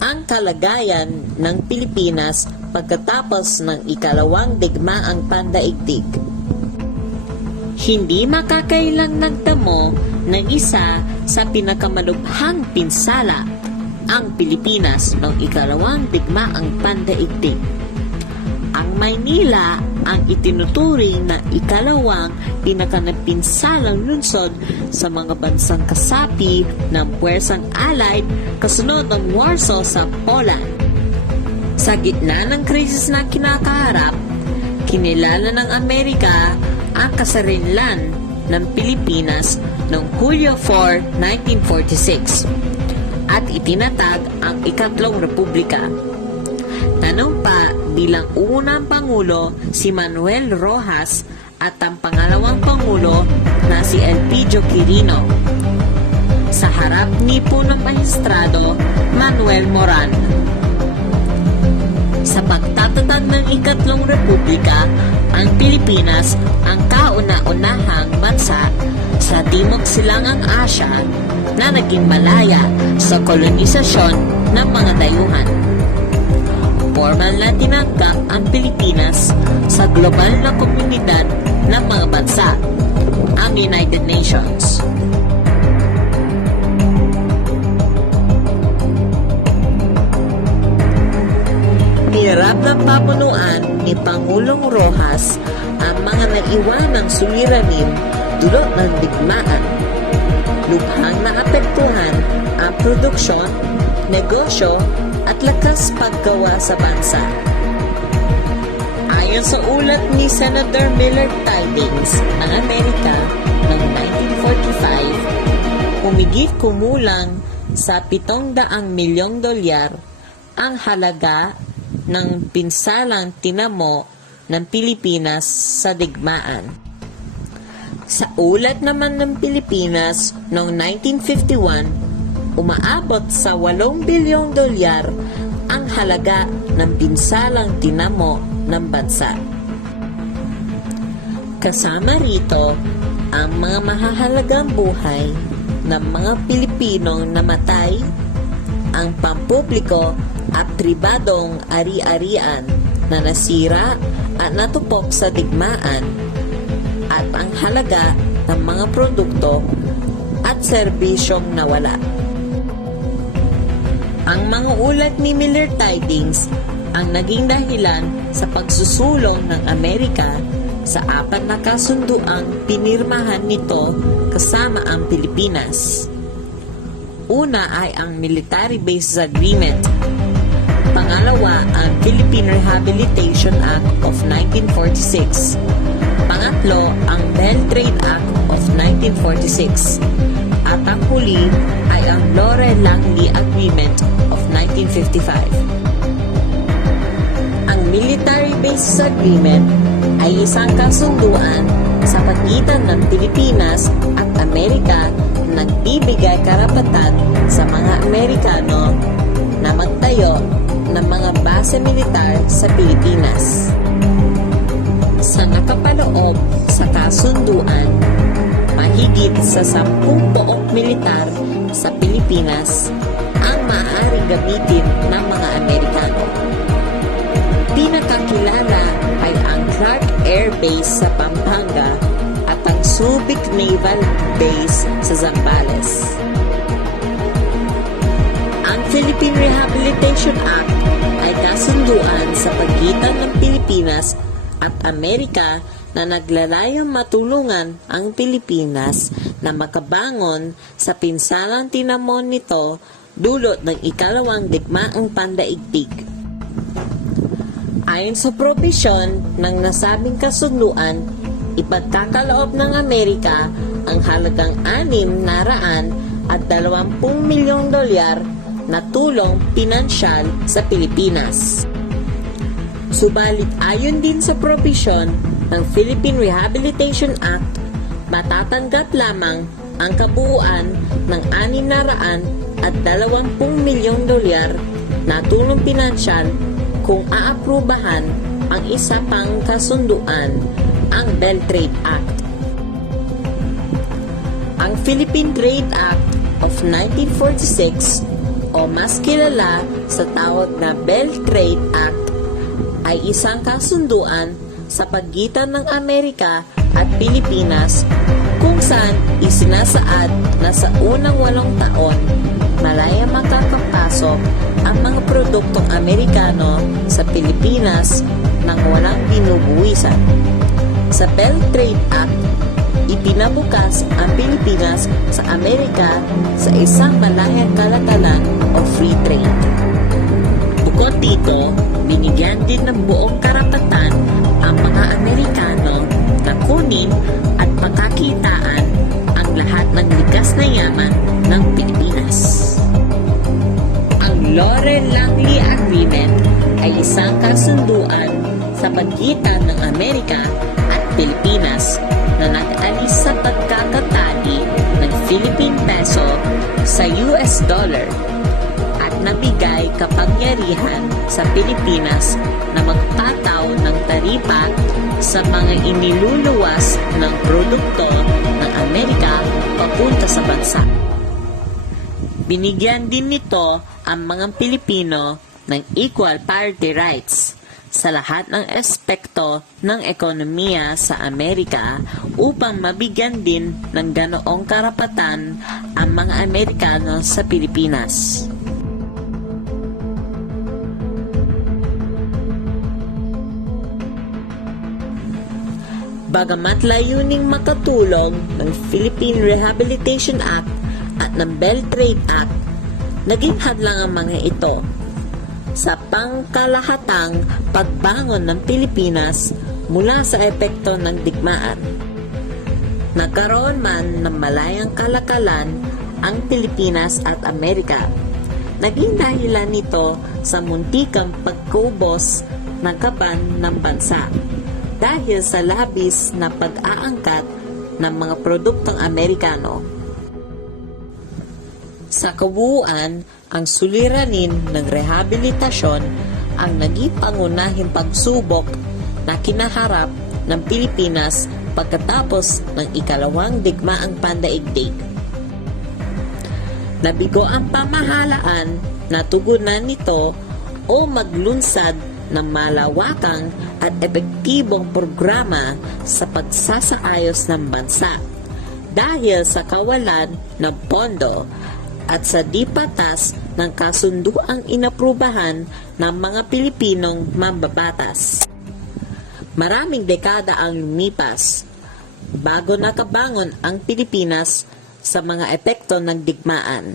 ang kalagayan ng Pilipinas pagkatapos ng ikalawang digmaang pandaigdig. Hindi makakailang nagdamo ng isa sa pinakamalubhang pinsala ang Pilipinas noong ikalawang digmaang pandaigdig. Maynila ang itinuturing na ikalawang pinakanapinsalang lungsod sa mga bansang kasapi ng puwersang Allied kasunod ng Warsaw sa Poland. Sa gitna ng krisis na kinakaharap, kinilala ng Amerika ang kasarinlan ng Pilipinas noong Hulyo 4, 1946 at itinatag ang ikatlong republika. Tanong pa bilang unang Pangulo si Manuel Rojas at ang pangalawang Pangulo na si Elpidio Quirino. Sa harap ni punong maestrado Manuel Moran. Sa pagtatatag ng ikatlong republika, ang Pilipinas ang kauna-unahang bansa sa Timog Silangang Asya na naging malaya sa kolonisasyon ng mga dayuhan formal na tinanggap ang Pilipinas sa global na komunidad ng mga bansa, ang United Nations. Nirap ng pamunuan ni Pangulong Rojas ang mga naiwanang suliranin dulot ng digmaan. Lubhang naapektuhan ang produksyon, negosyo at lakas paggawa sa bansa. Ayon sa ulat ni Senator Millard Tidings ng Amerika noong 1945, humigit kumulang sa 700 milyong dolyar ang halaga ng pinsalang tinamo ng Pilipinas sa digmaan. Sa ulat naman ng Pilipinas noong 1951, umaabot sa 8 bilyong dolyar ang halaga ng pinsalang tinamo ng bansa. Kasama rito ang mga mahahalagang buhay ng mga Pilipinong namatay, ang pampubliko at pribadong ari-arian na nasira at natupok sa digmaan at ang halaga ng mga produkto at serbisyong nawala. Ang mga ulat ni Miller Tidings ang naging dahilan sa pagsusulong ng Amerika sa apat na kasunduang pinirmahan nito kasama ang Pilipinas. Una ay ang Military Bases Agreement. Pangalawa, ang Philippine Rehabilitation Act of 1946. Pangatlo, ang Bell Trade Act of 1946. At ang huli ay ang of 1955. Ang Military Bases Agreement ay isang kasunduan sa pagitan ng Pilipinas at Amerika na nagbibigay karapatan sa mga Amerikano na magtayo ng mga base militar sa Pilipinas. Sa nakapaloob sa kasunduan, mahigit sa sampung pook militar sa Pilipinas gamitin ng mga Amerikano. Pinakakilala ay ang Clark Air Base sa Pampanga at ang Subic Naval Base sa Zambales. Ang Philippine Rehabilitation Act ay kasunduan sa pagitan ng Pilipinas at Amerika na naglalayong matulungan ang Pilipinas na makabangon sa pinsalang tinamon nito dulot ng ikalawang digmaang pandaigdig. Ayon sa probisyon ng nasabing kasunduan, ipagkakaloob ng Amerika ang halagang anim na raan at 20 milyong dolyar na tulong pinansyal sa Pilipinas. Subalit ayon din sa probisyon ng Philippine Rehabilitation Act, matatanggap lamang ang kabuuan ng anim na raan at 20 milyong dolyar na tulong pinansyal kung aaprubahan ang isa pang kasunduan, ang Bell Trade Act. Ang Philippine Trade Act of 1946 o mas kilala sa tawag na Bell Trade Act ay isang kasunduan sa pagitan ng Amerika at Pilipinas kung saan isinasaad na sa unang walong taon malaya makakapasok ang mga produktong Amerikano sa Pilipinas nang walang binubuwisan. Sa Bell Trade Act, ipinabukas ang Pilipinas sa Amerika sa isang malayang kalatalan o free trade. Bukod dito, binigyan din ng buong karapatan ang mga Amerikano na kunin at pagkakitaan ang lahat ng likas na yaman ng Pilipinas. Ang Laurel-Langley Agreement ay isang kasunduan sa pagitan ng Amerika at Pilipinas na nag-alis sa pagkakatali ng Philippine Peso sa US dollar nabigay kapangyarihan sa Pilipinas na magpataw ng taripa sa mga iniluluwas ng produkto ng Amerika papunta sa bansa. Binigyan din nito ang mga Pilipino ng equal party rights sa lahat ng aspekto ng ekonomiya sa Amerika upang mabigyan din ng ganoong karapatan ang mga Amerikano sa Pilipinas. Bagamat layuning makatulong ng Philippine Rehabilitation Act at ng Bell Trade Act, naging hadlang ang mga ito sa pangkalahatang pagbangon ng Pilipinas mula sa epekto ng digmaan. Nagkaroon man ng malayang kalakalan ang Pilipinas at Amerika. Naging dahilan nito sa muntikang pagkubos ng kaban ng bansa dahil sa labis na pag-aangkat ng mga produktong Amerikano. Sa kabuuan, ang suliranin ng rehabilitasyon ang naging pangunahing pagsubok na kinaharap ng Pilipinas pagkatapos ng ikalawang digmaang pandaigdig. Nabigo ang pamahalaan na tugunan nito o maglunsad ng malawakang at epektibong programa sa pagsasaayos ng bansa dahil sa kawalan ng pondo at sa di patas ng kasunduang inaprubahan ng mga Pilipinong mambabatas. Maraming dekada ang lumipas bago nakabangon ang Pilipinas sa mga epekto ng digmaan.